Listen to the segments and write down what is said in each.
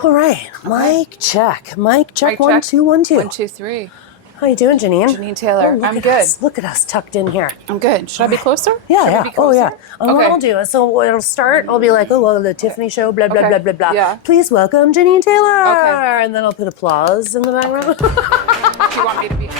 All right, mic check. Mic check. Mic One, check. two, 1, 2. 1, 2, 3. How you doing, Jeannine? Jeannine Taylor. Oh, I'm good. Look at us tucked in here. I'm good. Should I be closer? Yeah, Should yeah. we be closer? Oh, yeah. And what I'll do is, so it'll start, I'll be like, oh, well, the Tiffany Show, blah, blah, Okay. blah, blah, blah. Yeah. Please welcome Jeannine Taylor. Okay. And then I'll put applause in the background. Do you want me to be?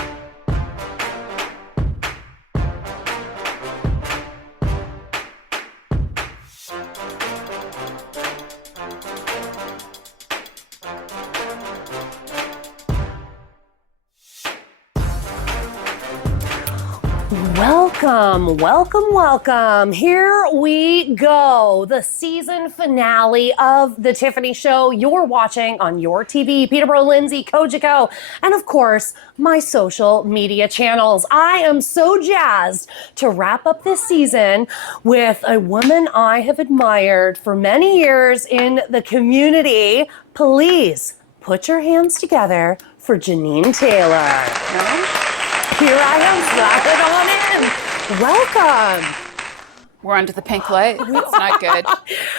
Welcome, welcome, welcome. Here we go. The season finale of The Tiffany Show. You're watching on your TV, Peterborough, Lindsay, Kojiko, and of course, my social media channels. I am so jazzed to wrap up this season with a woman I have admired for many years in the community. Please put your hands together for Jeannine Taylor. Here I am, slap it on in. Welcome. We're under the pink light. It's not good.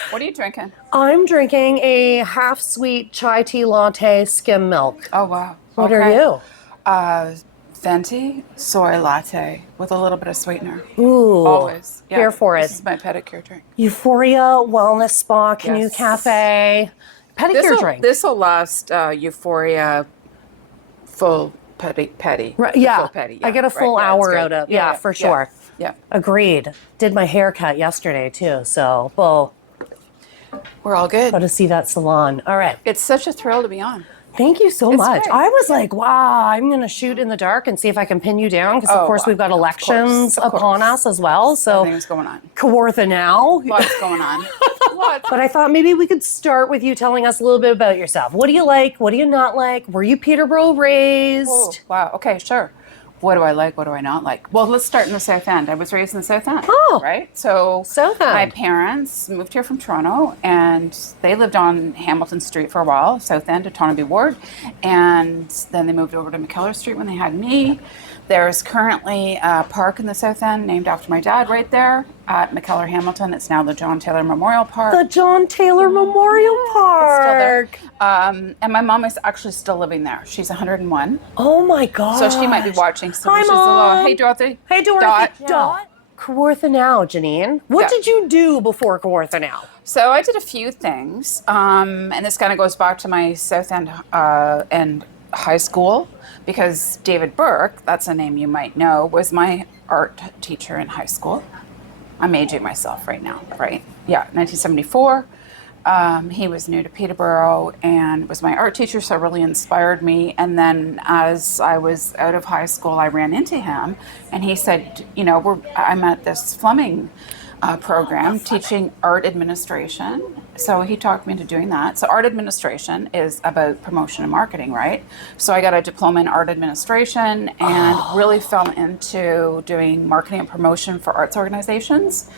What are you drinking? I'm drinking a half-sweet chai tea latte skim milk. Oh, wow. What are you? Venti soy latte with a little bit of sweetener. Ooh. Always. Yeah. Here for it. This is my pedicure drink. Euphoria Wellness Spa Canoe Yes. Cafe. Pedicure drink. This will last Euphoria full petty. Right, yeah. Full petty. I get a full hour out of Yeah, for sure. Yeah. Agreed. Did my haircut yesterday too, so well, We're all good. got to see that salon. All right. It's such a thrill to be on. Thank you so It's much. great. I was like, wow, I'm going to shoot in the dark and see if I can pin you down because, of Oh, course, we've got elections of course. upon us as well. So, Everything's going on. KawarthaNOW. Lots going on. Lots. But I thought maybe we could start with you telling us a little bit about yourself. What do you like? What do you not like? Were you Peterborough raised? Oh, wow. Okay, sure. What do I like? What do I not like? Well, let's start in the South End. I was raised in the South End. Oh. Right? So South my End. parents moved here from Toronto, and they lived on Hamilton Street for a while, South End, Tonabee Ward. And then they moved over to McKellar Street when they had me. There's currently a park in the South End named after my dad right there at McKellar Hamilton. It's now the John Taylor Memorial Park. The John Taylor Memorial It's still there. Park. And my mom is actually still living there. She's 101. Oh my God. So she might be watching. So Hi, she's Mom. Hey, Dorothy. Hey, Dorothy. Dot. Dot. KawarthaNOW, Jeannine. What Yeah. did you do before KawarthaNOW? So I did a few things, and this kind of goes back to my South End and high school, because David Burke, that's a name you might know, was my art teacher in high school. I'm aging myself right now, right? Yeah, 1974. He was new to Peterborough and was my art teacher, so really inspired me. And then as I was out of high school, I ran into him, and he said, you know, I'm at this Fleming program teaching art administration. So he talked me into doing that. So art administration is about promotion and marketing, right? So I got a diploma in art administration and really fell into doing marketing and promotion for arts organizations.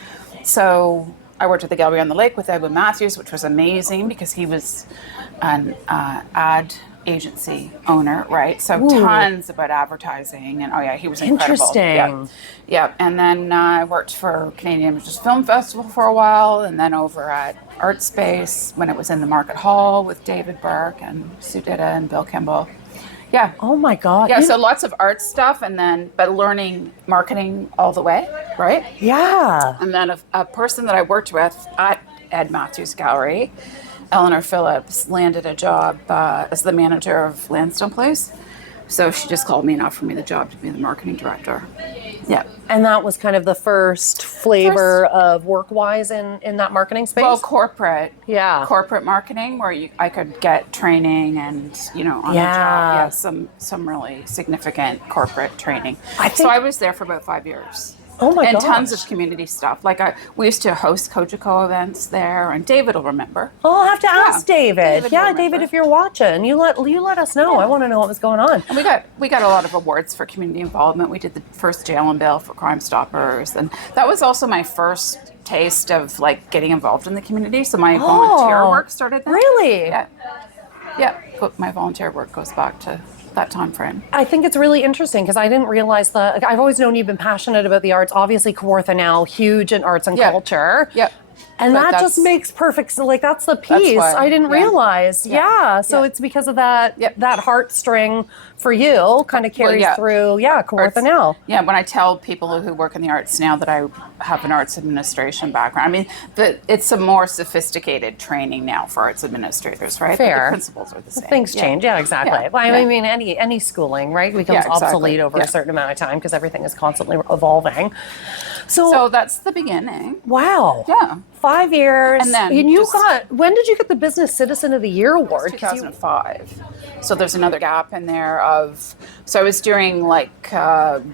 So I worked at the Gallery on the Lake with Edwin Matthews, which was amazing because he was an ad agency owner, right? So tons about advertising, and he was incredible. Interesting. Yeah. And then I worked for Canadian Images Film Festival for a while, and then over at Art Space when it was in the Market Hall with David Burke and Sue Ditta and Bill Kimball. Yeah. Oh my God. Yeah, so lots of art stuff, and then but learning marketing all the way, right? Yeah. And then a person that I worked with at Ed Matthews Gallery, Eleanor Phillips, landed a job as the manager of Lansdowne Place. So she just called me and offered me the job to be the marketing director. Yeah. And that was kind of the first flavor of work-wise in that marketing space? Well, corporate. Yeah. Corporate marketing where I could get training and, on the job. Yeah, some really significant corporate training. So I was there for about 5 years. Oh my and gosh. tons of community stuff. Like we used to host Kojiko events there, and David will remember. Oh, I'll have to ask David. David will David, remember. if you're watching, you let us know. I want to know what was going on. And we got a lot of awards for community involvement. We did the first jail and bail for Crime Stoppers, and that was also my first taste of like getting involved in the community. So my volunteer work started then. Really? Yeah. But my volunteer work goes back to that time frame. I think it's really interesting because I didn't realize that. I've always known you've been passionate about the arts. Obviously, KawarthaNOW, huge in arts and culture. Yep. And But that just makes perfect sense. Like, that's the piece why, I didn't realize. Yeah. So it's because of that that heartstring for you kind of carries through, KawarthaNOW. Yeah, when I tell people who work in the arts now that I have an arts administration background, I mean, it's a more sophisticated training now for arts administrators, right? Fair. But the principles are the same. Things change. Yeah, exactly. Yeah. Well, I mean, any schooling, right, becomes obsolete over a certain amount of time because everything is constantly evolving. So that's the beginning. Wow. Yeah. 5 years. And then when did you get the Business Citizen of the Year award? 2005. So there's another gap in there so I was doing like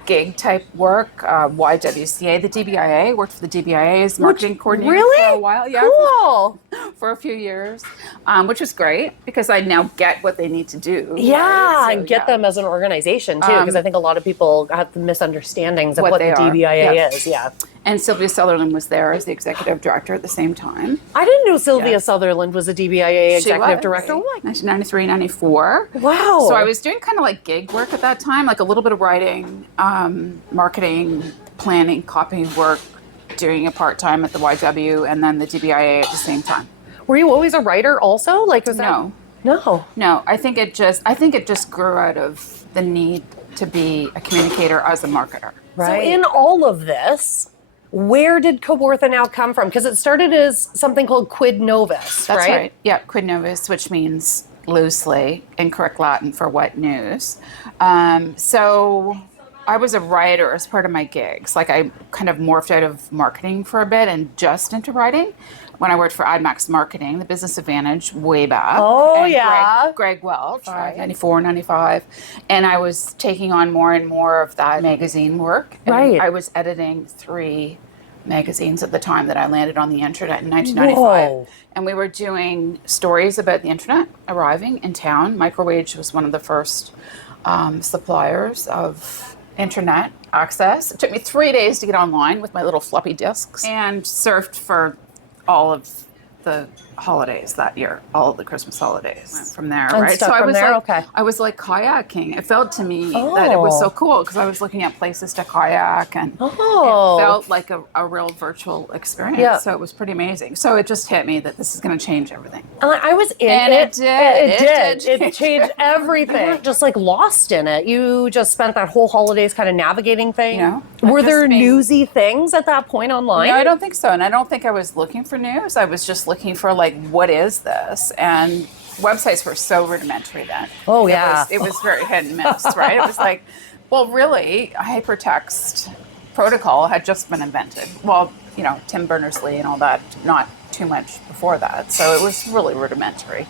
gig type work, YWCA, the DBIA, worked for the DBIA as marketing coordinator for a while. Yeah. Cool. For a few years, which was great because I now get what they need to do. Yeah, right? So, and get them as an organization too, because I think a lot of people have the misunderstandings of what the DBIA is. Yeah. And Sylvia Sutherland was there as the executive director at the same time. I didn't know Sylvia Sutherland was a DBIA executive director. Oh my. 1993, 94. Wow. So I was doing kind of like gig work at that time, like a little bit of writing, marketing, planning, copy work, doing a part-time at the YW and then the DBIA at the same time. Were you always a writer also? Like, was No. No, I think it just grew out of the need to be a communicator as a marketer. Right. So in all of this, where did KawarthaNOW come from? Because it started as something called Quid Novus, That's right. Yeah, Quid Novus, which means loosely incorrect Latin for what news. So I was a writer as part of my gigs. Like I kind of morphed out of marketing for a bit and just into writing when I worked for AdMax Marketing, the Business Advantage, way back. Oh, and yeah. Greg Welch, right? 94, 95. And I was taking on more and more of that magazine work. And right. I was editing 3 magazines at the time that I landed on the internet in 1995. Whoa. And we were doing stories about the internet arriving in town. Microwave was one of the first suppliers of internet access. It took me 3 days to get online with my little floppy disks and surfed for all of the holidays that year, all of the Christmas holidays. Went from there, and right? So I was like kayaking. It felt to me that it was so cool because I was looking at places to kayak and it felt like a real virtual experience. Yeah. So it was pretty amazing. So it just hit me that this is going to change everything. I was in and it. It did. It changed everything. You were just like lost in it. You just spent that whole holidays kind of navigating thing. You know, were there newsy things at that point online? No, I don't think so. And I don't think I was looking for news. I was just looking for like, what is this? And websites were so rudimentary then. Oh, yeah. It was very hit and miss, right? It was like, well, really, hypertext protocol had just been invented. Well, you know, Tim Berners-Lee and all that, not too much before that. So it was really rudimentary.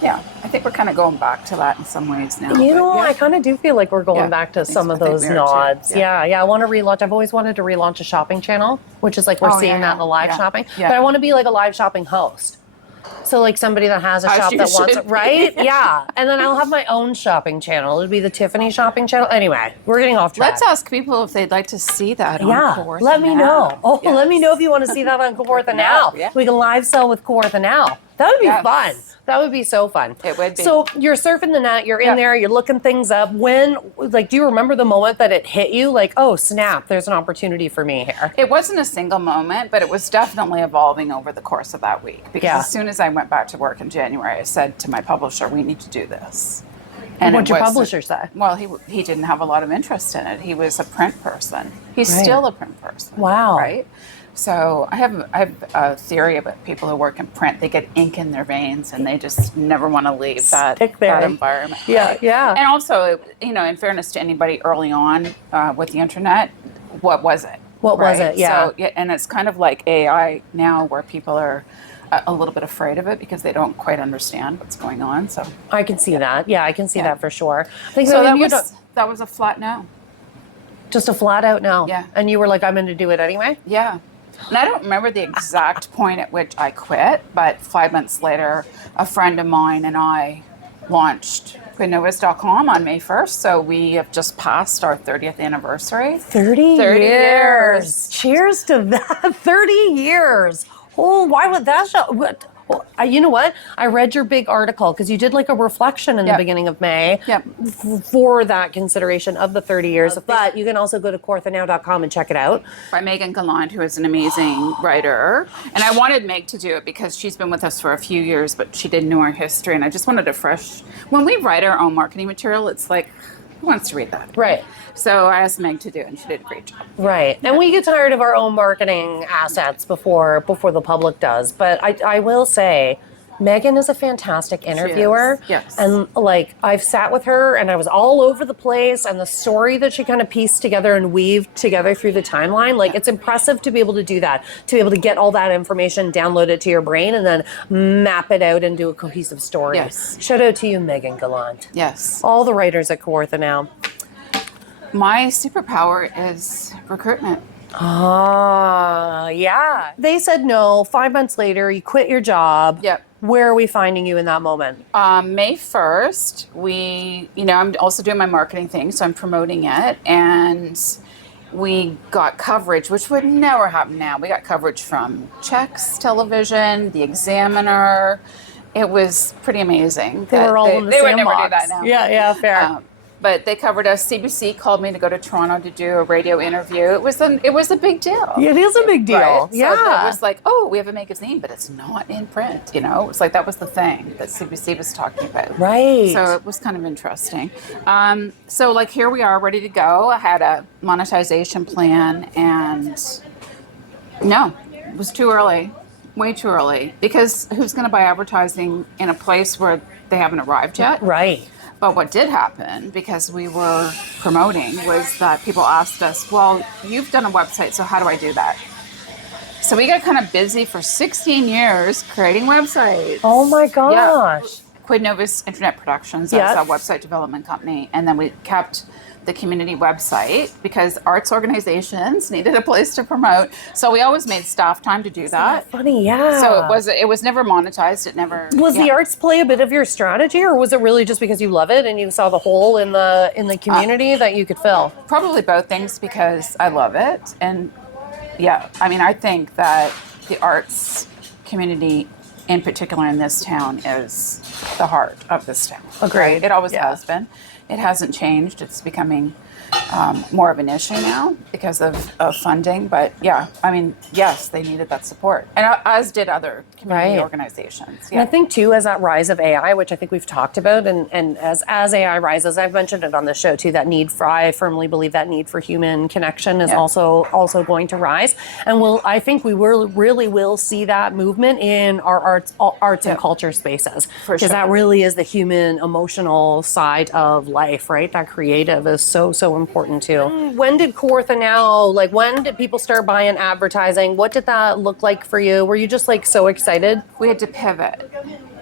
Yeah, I think we're kind of going back to that in some ways now. You know, I kind of do feel like we're going back to some of those nods. Yeah, I want to relaunch. I've always wanted to relaunch a shopping channel, which is like we're seeing that in the live shopping. Yeah. But I want to be like a live shopping host. So like somebody that has a shop that wants it, right? Yeah. And then I'll have my own shopping channel. It'll be the Tiffany shopping channel. Anyway, we're getting off track. Let's ask people if they'd like to see that on KawarthaNOW. Let me know. Oh, let me know if you want to see that on KawarthaNOW. Yeah. We can live sell with KawarthaNOW. That would be fun. That would be so fun. It would be. So you're surfing the net, you're in there, you're looking things up. When, like, do you remember the moment that it hit you? Like, oh, snap, there's an opportunity for me here. It wasn't a single moment, but it was definitely evolving over the course of that week. Because as soon as I went back to work in January, I said to my publisher, we need to do this. And what'd your publisher say? Well, he didn't have a lot of interest in it. He was a print person. He's still a print person. Wow. Right? So I have a theory about people who work in print. They get ink in their veins and they just never want to leave that environment. Yeah, yeah. And also, you know, in fairness to anybody early on with the internet, what was it? What was it? Yeah. So, and it's kind of like AI now where people are a little bit afraid of it because they don't quite understand what's going on. So I can see that. Yeah, I can see that for sure. I think so that was a flat no. Just a flat out no. Yeah. And you were like, I'm going to do it anyway? Yeah. And I don't remember the exact point at which I quit, but 5 months later, a friend of mine and I launched QuidNovus.com on May 1st. So we have just passed our 30th anniversary. 30 years. Cheers to that. 30 years. Oh, why would that show? Well, you know what? I read your big article because you did like a reflection in the beginning of May for that consideration of the 30 years. But you can also go to KawarthaNOW.com and check it out. By Megan Gallant, who is an amazing writer. And I wanted Meg to do it because she's been with us for a few years, but she didn't know our history. And I just wanted a fresh... When we write our own marketing material, it's like, who wants to read that? Right. So I asked Meg to do it, and she did a great job. Right. And we get tired of our own marketing assets before the public does. But I will say, Megan is a fantastic interviewer. She is. Yes. And like, I've sat with her and I was all over the place, and the story that she kind of pieced together and weaved together through the timeline, like it's impressive to be able to do that, to be able to get all that information, download it to your brain, and then map it out into a cohesive story. Yes. Shout out to you, Megan Gallant. Yes. All the writers at Kawartha Now. My superpower is recruitment. Yeah. They said no. 5 months later, you quit your job. Yep. Where are we finding you in that moment? May 1st, I'm also doing my marketing thing, so I'm promoting it. And we got coverage, which would never happen now. We got coverage from Checks Television, The Examiner. It was pretty amazing. They were all in the They would sandbox. never do that now. Yeah, fair. But they covered us. CBC called me to go to Toronto to do a radio interview. It was a big deal. It is a big deal. Right? Yeah. So it was like, oh, we have a magazine, but it's not in print. You know, it's like that was the thing that CBC was talking about. Right. So it was kind of interesting. So like here we are, ready to go. I had a monetization plan, and no, it was too early, way too early. Because who's going to buy advertising in a place where they haven't arrived yet? Right. But what did happen, because we were promoting, was that people asked us, well, you've done a website, so how do I do that? So we got kind of busy for 16 years creating websites. Oh my gosh. Yeah. Quid Novus Internet Productions, that's our website development company. And then we kept the community website because arts organizations needed a place to promote. So we always made staff time to do that. Funny, yeah. So it was never monetized. It never was the arts play a bit of your strategy, or was it really just because you love it and you saw the hole in the community that you could fill? Probably both things, because I love it. And yeah, I mean, I think that the arts community in particular in this town is the heart of this town. Agreed. It always has been. It hasn't changed. It's becoming more of an issue now because of funding. But yeah, I mean, yes, they needed that support. And as did other community organizations. Yeah. And I think too, as that rise of AI, which I think we've talked about, and as AI rises, I've mentioned it on the show too, I firmly believe that need for human connection is also going to rise. And I think we really will see that movement in our arts and culture spaces. For sure. Because that really is the human emotional side of life, right? That creative is so important too. When did Kawartha Now, when did people start buying advertising? What did that look like for you? Were you just so excited? We had to pivot.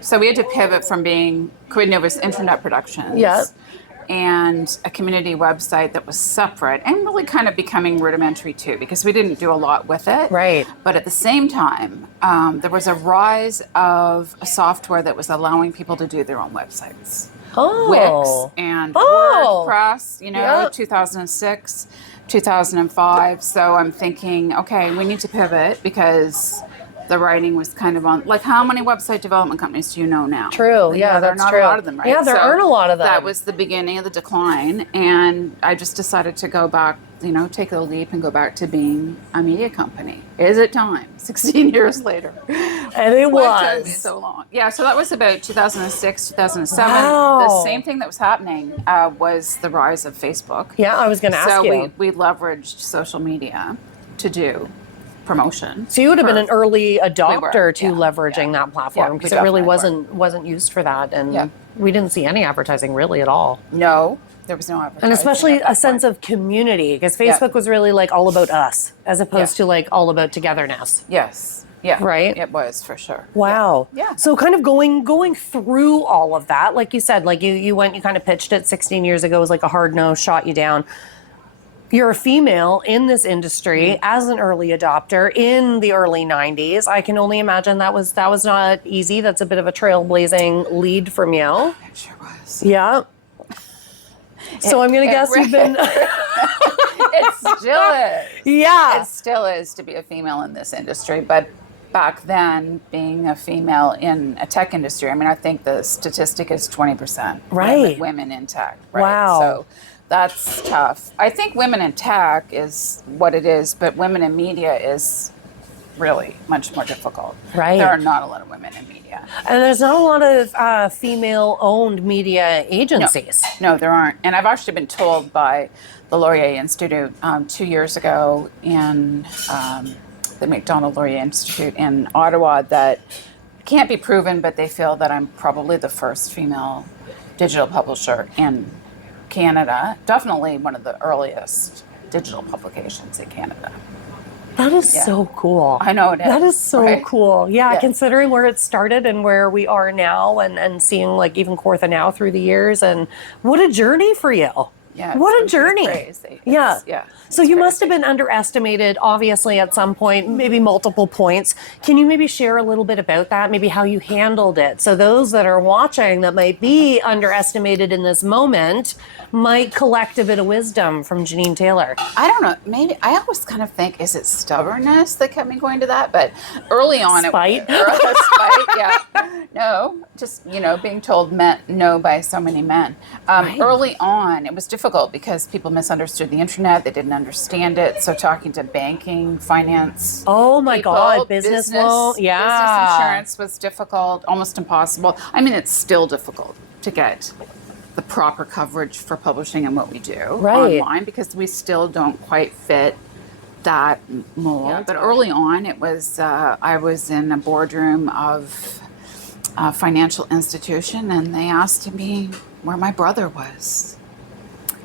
So we had to pivot from being Quid Novus Internet Productions and a community website that was separate and really kind of becoming rudimentary too, because we didn't do a lot with it. Right. But at the same time, there was a rise of a software that was allowing people to do their own websites. Wix and WordPress, 2006, 2005. So I'm thinking, okay, we need to pivot because the writing was kind of on, how many website development companies do you know now? True, there are not a lot of them, right? Yeah, there aren't a lot of them. That was the beginning of the decline, and I just decided to go back, take a leap and go back to being a media company. Is it time? 16 years later. And it was. Took me so long. Yeah, so that was about 2006, 2007. Wow. The same thing that was happening was the rise of Facebook. Yeah, I was going to ask you. So we leveraged social media to do promotion. So you would have been an early adopter to leveraging that platform, because it really wasn't used for that, and we didn't see any advertising really at all. No, there was no advertising. And especially a sense of community, because Facebook was really all about us as opposed to all about togetherness. Yes. Yeah. Right? It was, for sure. Wow. Yeah. So kind of going through all of that, like you said, you kind of pitched it 16 years ago, it was a hard no, shot you down. You're a female in this industry as an early adopter in the early 90s. I can only imagine that was not easy. That's a bit of a trailblazing lead from you. It sure was. Yeah. So I'm going to guess you've been... It still is. Yeah. It still is to be a female in this industry, but back then, being a female in a tech industry, I mean, I think the statistic is 20% Right. women in tech. Right? Wow. So that's tough. I think women in tech is what it is, but women in media is really much more difficult. Right. There are not a lot of women in media. And there's not a lot of female-owned media agencies. No, there aren't. And I've actually been told by the Laurier Institute 2 years ago in the MacDonald Laurier Institute in Ottawa that can't be proven, but they feel that I'm probably the first female digital publisher in Canada. Definitely one of the earliest digital publications in Canada. That is so cool. I know it is. That is so right? cool. Yeah, Yeah. considering where it started and where we are now and seeing like even KawarthaNOW through the years, and what a journey for you. Yeah, What a it's journey. crazy. Yeah. Yeah. So you must have been underestimated, obviously, at some point, maybe multiple points. Can you maybe share a little bit about that, maybe how you handled it? So those that are watching that might be underestimated in this moment might collect a bit of wisdom from Jeannine Taylor. I don't know. Maybe I always kind of think, is it stubbornness that kept me going to that? But early on, Spite? Spite, yeah. No, just being told no by so many men. Right. Early on, it was difficult because people misunderstood the internet. They didn't understand it. So talking to banking, finance. Oh my people, God, business loan, yeah. Business insurance was difficult, almost impossible. I mean, it's still difficult to get the proper coverage for publishing and what we do online because we still don't quite fit that mold. Yeah, but early on, it was I was in a boardroom of a financial institution, and they asked me where my brother was.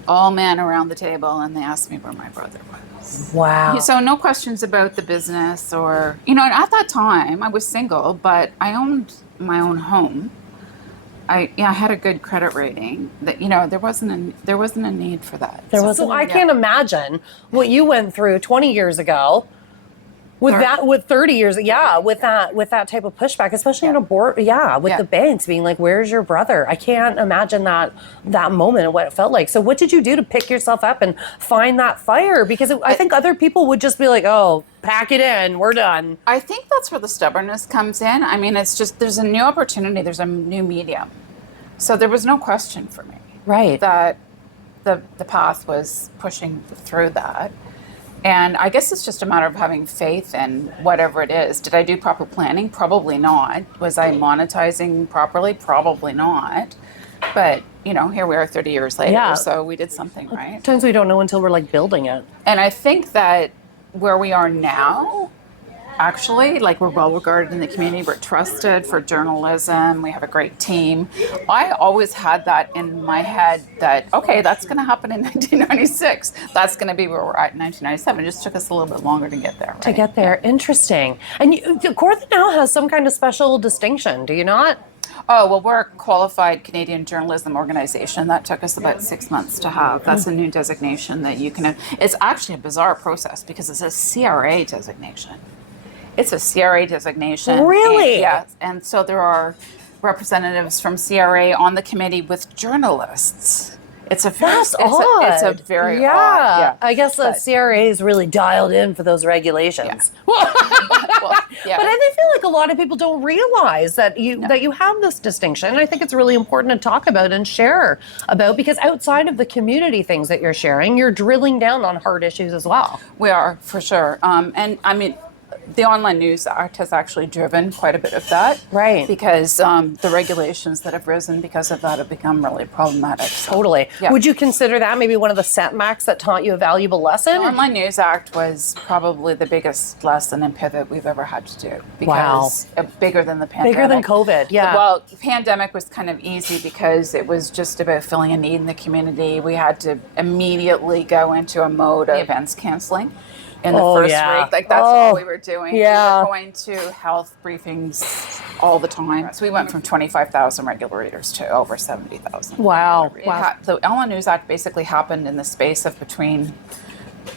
All men around the table, and they asked me where my brother was. Wow. So no questions about the business or, at that time I was single, but I owned my own home. I had a good credit rating. That there wasn't a need for that. So I can't imagine what you went through 20 years ago with 30 years, with that type of pushback, especially in a board, with the banks being like, "Where's your brother?" I can't imagine that moment and what it felt like. So what did you do to pick yourself up and find that fire? Because I think other people would just be like, "Oh, pack it in, we're done." I think that's where the stubbornness comes in. I mean, it's just there's a new opportunity, there's a new medium, so there was no question for me, right? That the path was pushing through that. And I guess it's just a matter of having faith in whatever it is. Did I do proper planning? Probably not. Was I monetizing properly? Probably not. But, here we are 30 years later, so we did something right. Sometimes we don't know until we're like building it. And I think that where we are now, actually, like we're well regarded in the community, we're trusted for journalism, we have a great team. I always had that in my head that, okay, that's going to happen in 1996. That's going to be where we're at in 1997. It just took us a little bit longer to get there. Right? To get there. Interesting. And KawarthaNOW has some kind of special distinction, do you not? Oh, well, we're a qualified Canadian journalism organization. That took us about 6 months to have. That's a new designation that you can have. It's actually a bizarre process because it's a CRA designation. It's a CRA designation. Really? Yes. And so there are representatives from CRA on the committee with journalists. It's a very, That's odd. It's a very odd. Yeah. I guess the CRA is really dialed in for those regulations. Well, yeah. But I feel like a lot of people don't realize that you have this distinction. And I think it's really important to talk about and share about, because outside of the community things that you're sharing, you're drilling down on hard issues as well. We are, for sure. And I mean, the Online News Act has actually driven quite a bit of that. Right. Because the regulations that have risen because of that have become really problematic. So, Totally. Yeah. Would you consider that maybe one of the setbacks that taught you a valuable lesson? The Online News Act was probably the biggest lesson and pivot we've ever had to do. Because bigger than the pandemic. Bigger than COVID, yeah. Well, the pandemic was kind of easy because it was just about filling a need in the community. We had to immediately go into a mode of events canceling. In the first week, like that's all we were doing. Yeah. We were going to health briefings all the time. So we went from 25,000 regular readers to over 70,000. Wow. The Online News Act basically happened in the space of between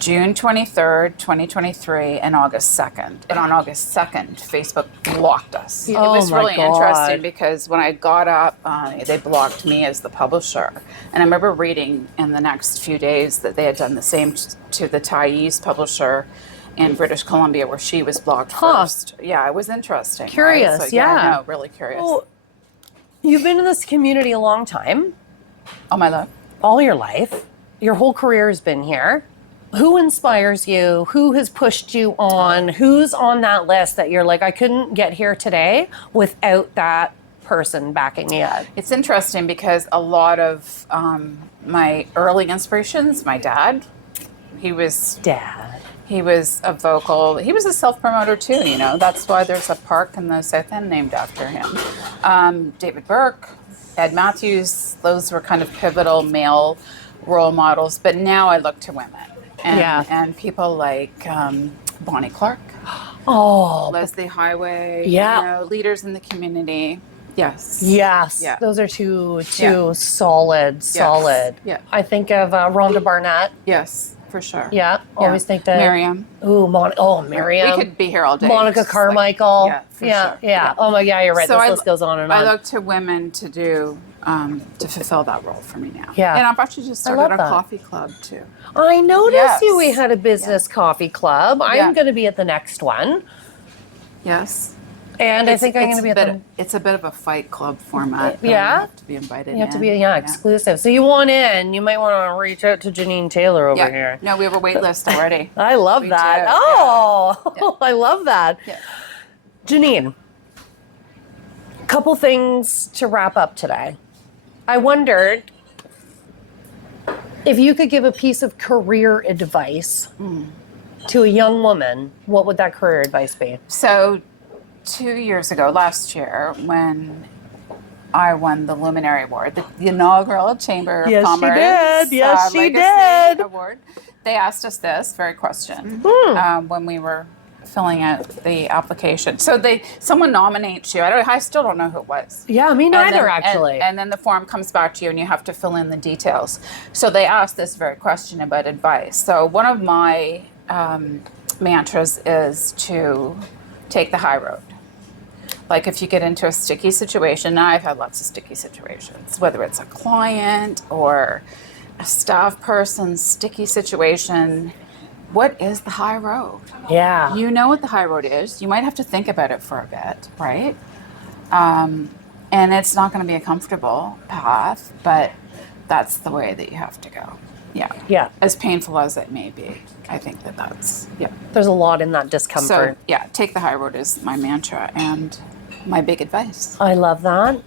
June 23rd, 2023 and August 2nd. And on August 2nd, Facebook blocked us. It was really interesting because when I got up, they blocked me as the publisher. And I remember reading in the next few days that they had done the same to the Thais publisher in British Columbia where she was blocked first. Yeah, it was interesting. Curious, right? So, yeah. No, really curious. Well, you've been in this community a long time. Oh, my love. All your life. Your whole career has been here. Who inspires you? Who has pushed you on? Who's on that list that you're like, I couldn't get here today without that person backing me up? It's interesting because a lot of my early inspirations, my dad, he was a vocal, he was a self-promoter too, you know. That's why there's a park in the South End named after him. David Burke, Ed Matthews, those were kind of pivotal male role models. But now I look to women. And people like Bonnie Clark, Leslie Highway, you know, leaders in the community. Yes. Yeah. Those are two solid. Yeah. I think of Rhonda Barnett. Yes, for sure. Yeah. Always think that. Miriam. Ooh, Miriam. We could be here all day. Monica Carmichael. Sure. Oh my, yeah, you're right. So this list goes on and on. I look to women to do, to fulfill that role for me now. Yeah. And I've actually just started a coffee club too. I noticed we had a business coffee club. I'm going to be at the next one. Yes. And I think I'm going to be at the... It's a bit of a fight club format. Yeah. You have to be invited in. You have to be, exclusive. So you want in, you might want to reach out to Jeannine Taylor over here. No, we have a wait list already. I love that. Do. Oh, I love that. Yeah. Jeannine, couple things to wrap up today. I wondered if you could give a piece of career advice to a young woman, what would that career advice be? So 2 years ago, last year, when I won the Luminary Award, the inaugural Chamber of Commerce Legacy Award, they asked us this very question when we were filling out the application. So someone nominates you. I still don't know who it was. Yeah, me neither, actually. And then the form comes back to you and you have to fill in the details. So they asked this very question about advice. So one of my mantras is to take the high road. Like if you get into a sticky situation, now I've had lots of sticky situations, whether it's a client or a staff person's sticky situation, what is the high road? Yeah. You know what the high road is. You might have to think about it for a bit, right? And it's not going to be a comfortable path, but that's the way that you have to go. Yeah. As painful as it may be, I think that's, There's a lot in that discomfort. So, take the high road is my mantra and my big advice. I love that.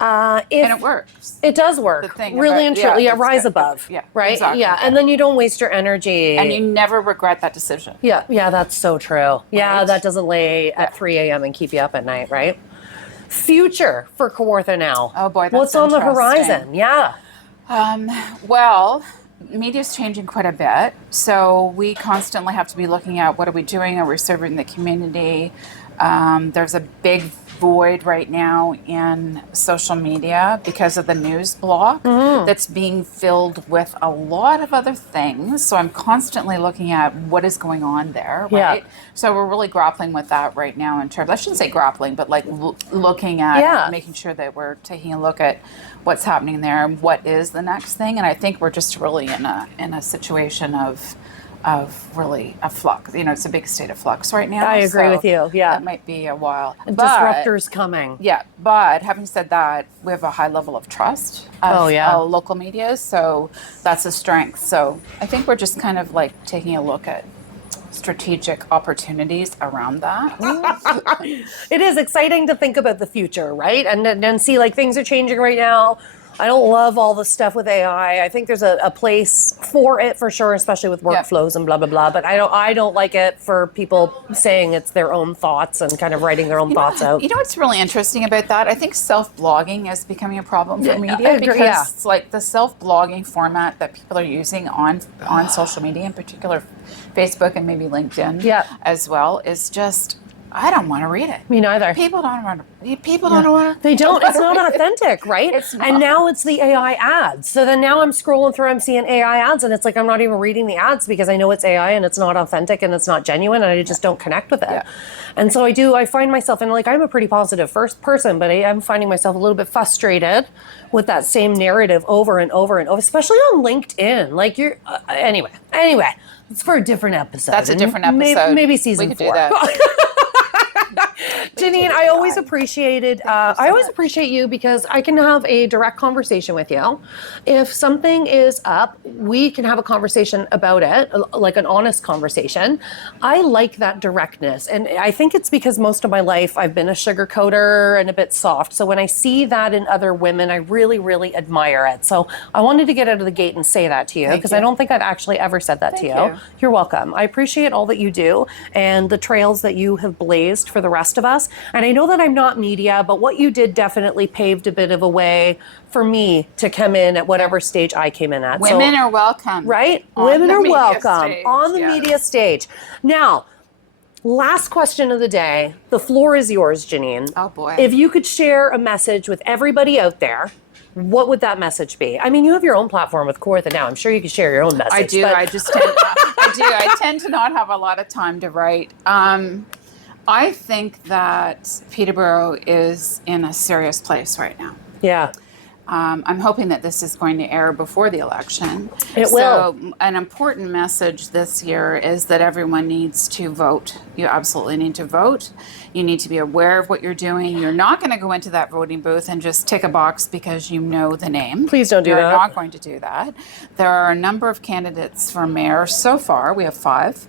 And it works. It does work. The thing really about, and truly, rise good. above. Yeah, right? exactly. Yeah, and then you don't waste your energy. And you never regret that decision. Yeah, that's so true. Yeah, Right? that doesn't lay at 3 a.m. and keep you up at night, right? Future for Kawartha Oh boy, that's what's on the interesting. horizon? Yeah. Well, media's changing quite a bit, so we constantly have to be looking at what are we doing? Are we serving the community? There's a big void right now in social media because of the news block that's being filled with a lot of other things. So I'm constantly looking at what is going on there, right? Yeah. So we're really grappling with that right now in terms, I shouldn't say grappling, but like looking at making sure that we're taking a look at what's happening there and what is the next thing. And I think we're just really in a situation of really a flux. You know, it's a big state of flux right now. I agree with you. Yeah. That might be a while. Disruptors coming. Yeah. But having said that, we have a high level of trust of local media. So that's a strength. So I think we're just kind of like taking a look at strategic opportunities around that. It is exciting to think about the future, right? And see like things are changing right now. I don't love all the stuff with AI. I think there's a place for it for sure, especially with workflows and blah blah blah. But I don't like it for people saying it's their own thoughts and kind of writing their own thoughts out. You know what's really interesting about that? I think self-blogging is becoming a problem for media because it's like the self-blogging format that people are using on social media, in particular Facebook and maybe LinkedIn as well, is just I don't want to read it. Me neither. People don't want to. People don't want to. They don't. It's not authentic, right? It's not. And now it's the AI ads. So then now I'm scrolling through, I'm seeing AI ads, and it's like I'm not even reading the ads because I know it's AI and it's not authentic and it's not genuine, and I just don't connect with it. Yeah. And so I find myself, and like I'm a pretty positive first person, but I am finding myself a little bit frustrated with that same narrative over and over and over, especially on LinkedIn. Like anyway, it's for a different episode. That's a different episode. Maybe season 4. We could do that. Jeannine, I always appreciate you because I can have a direct conversation with you. If something is up, we can have a conversation about it, like an honest conversation. I like that directness. And I think it's because most of my life I've been a sugarcoater and a bit soft. So when I see that in other women, I really, really admire it. So I wanted to get out of the gate and say that to you because I don't think I've actually ever said that to you. You're welcome. I appreciate all that you do and the trails that you have blazed for the rest of us. And I know that I'm not media, but what you did definitely paved a bit of a way for me to come in at whatever stage I came in at. Women are welcome. Right? Women are welcome on the media stage. Now, last question of the day. The floor is yours, Jeannine. Oh, boy. If you could share a message with everybody out there, what would that message be? I mean, you have your own platform with KawarthaNOW. I'm sure you could share your own message. I do. But... I tend to not have a lot of time to write. I think that Peterborough is in a serious place right now. Yeah. I'm hoping that this is going to air before the election. It will. So an important message this year is that everyone needs to vote. You absolutely need to vote. You need to be aware of what you're doing. You're not going to go into that voting booth and just tick a box because you know the name. Please don't do that. You're not going to do that. There are a number of candidates for mayor so far. We have 5.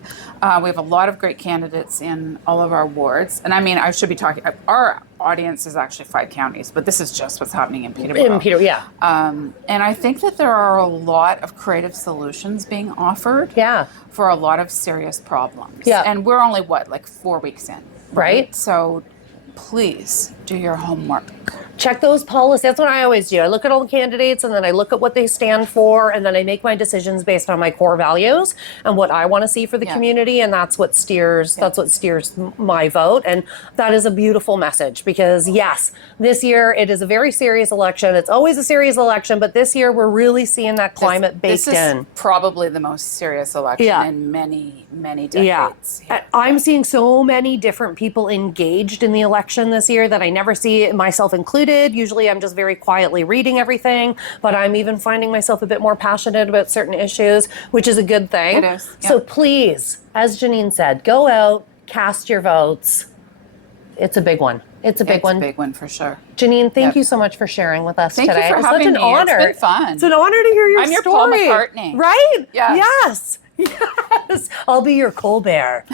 We have a lot of great candidates in all of our wards. And I mean, I should be talking, our audience is actually 5 counties, but this is just what's happening in Peterborough. Yeah. And I think that there are a lot of creative solutions being offered for a lot of serious problems. Yeah. And we're only, like 4 weeks in. Right. So please do your homework. Check those policies. That's what I always do. I look at all the candidates and then I look at what they stand for and then I make my decisions based on my core values and what I want to see for the community, and that's what steers my vote. And that is a beautiful message because yes, this year it is a very serious election. It's always a serious election, but this year we're really seeing that climate baked in. This is probably the most serious election in many, many decades. Yeah. I'm seeing so many different people engaged in the election this year that I never see, myself included. Usually I'm just very quietly reading everything, but I'm even finding myself a bit more passionate about certain issues, which is a good thing. It is. Yeah. So please, as Jeannine said, go out, cast your votes. It's a big one. It's a big one. It's a big one for sure. Jeannine, thank you so much for sharing with us today. Thank you for having such an me. honor. It's been fun. It's an honor to hear your I'm your story. Paul McCartney. Right? Yes. Yes. I'll be your Colbert.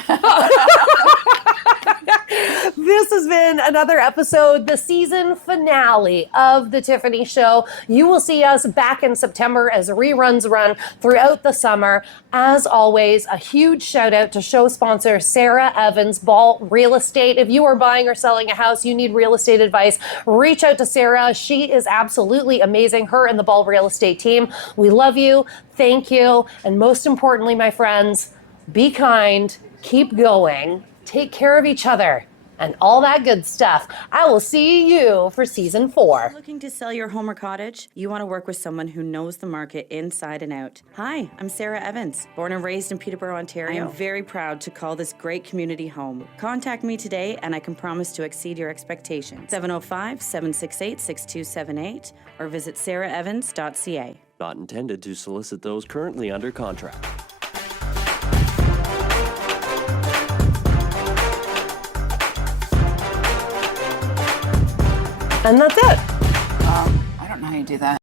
This has been another episode, the season finale of The Tiffany Show. You will see us back in September as reruns run throughout the summer. As always, a huge shout out to show sponsor Sarah Evans, Ball Real Estate. If you are buying or selling a house, you need real estate advice, reach out to Sarah. She is absolutely amazing. Her and the Ball Real Estate team. We love you. Thank you. And most importantly, my friends, be kind, keep going, take care of each other, and all that good stuff. I will see you for season 4. Looking to sell your home or cottage? You want to work with someone who knows the market inside and out. Hi, I'm Sarah Evans, born and raised in Peterborough, Ontario. I'm very proud to call this great community home. Contact me today and I can promise to exceed your expectations. 705-768-6278 or visit sarahevans.ca. Not intended to solicit those currently under contract. And that's it. I don't know how you do that.